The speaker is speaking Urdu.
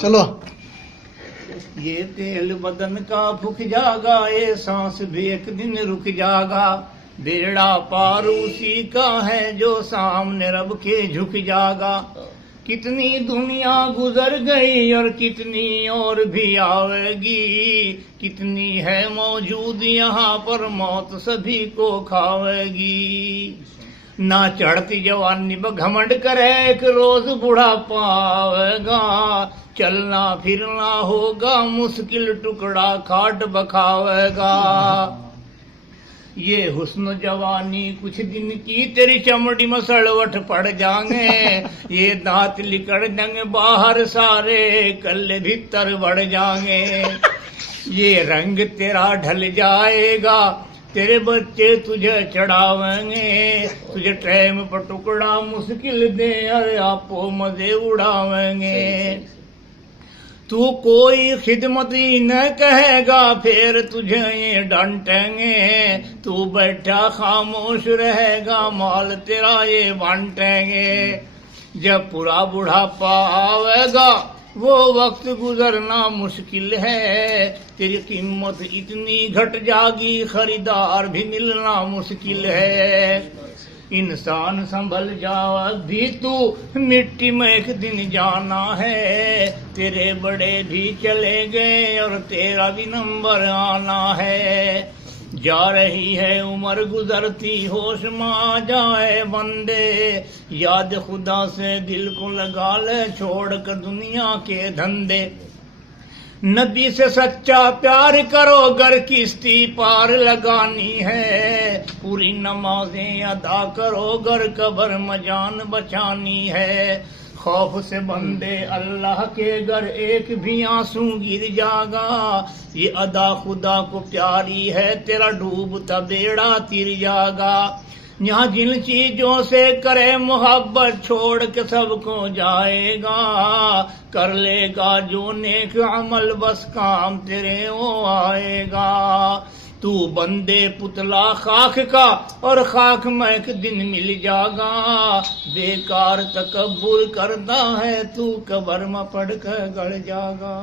چلو یہ تیل بدن کا پھک جاگا، یہ سانس بھی ایک دن رک جاگا، بیڑا پار اسی کا ہے جو سامنے رب کے جھک جاگا۔ کتنی دنیا گزر گئی اور کتنی اور بھی آئے گی، کتنی ہے موجود یہاں پر موت سبھی کو کھاوے گی۔ نہ چڑھتی جوانی بگھمنڈ کرے، ایک روز بڑھاپا آئے گا، چلنا پھرنا ہوگا مشکل، ٹکڑا کھاٹ بکھاوے گا۔ یہ حسن جوانی کچھ دن کی، تیری چمڑی میں سڑوٹ پڑ جائیں گے، یہ دانت لکڑ جائیں گے باہر سارے، کلے بھیتر بڑھ جائیں گے۔ یہ رنگ تیرا ڈھل جائے گا، تیرے بچے تجھے چڑھاویں گے، تجھے ٹریم پر ٹکڑا مشکل دے، ارے آپو مزے اڑاویں گے۔ تو کوئی خدمت ہی نہ کہے گا، پھر تجھے یہ ڈانٹیں گے، تو بیٹھا خاموش رہے گا، مال تیرا یہ بانٹیں گے۔ جب پورا بڑھاپا آئے گا وہ وقت گزرنا مشکل ہے، تیری قیمت اتنی گھٹ جاگی، خریدار بھی ملنا مشکل ہے۔ انسان سنبھل جا، اب بھی تو مٹی میں ایک دن جانا ہے، تیرے بڑے بھی چلے گئے اور تیرا بھی نمبر آنا ہے۔ جا رہی ہے عمر گزرتی، ہوش میں آ جائے بندے، یاد خدا سے دل کو لگا لے، چھوڑ کر دنیا کے دھندے۔ نبی سے سچا پیار کرو، گر کشتی پار لگانی ہے، پوری نمازیں ادا کرو، گر قبر میں جان بچانی ہے۔ خوف سے بندے اللہ کے، گر ایک بھی آنسو گر جاگا، یہ ادا خدا کو پیاری ہے، تیرا ڈوبتا بیڑا تر جاگا۔ یہاں جن چیزوں سے کرے محبت، چھوڑ کے سب کو جائے گا، کر لے گا جو نیک عمل، بس کام تیرے وہ آئے گا۔ تو بندے پتلا خاک کا، اور خاک میں ایک دن مل جاگا، بیکار تکبر کرتا ہے تو، قبر میں پڑ کر گڑ جاگا۔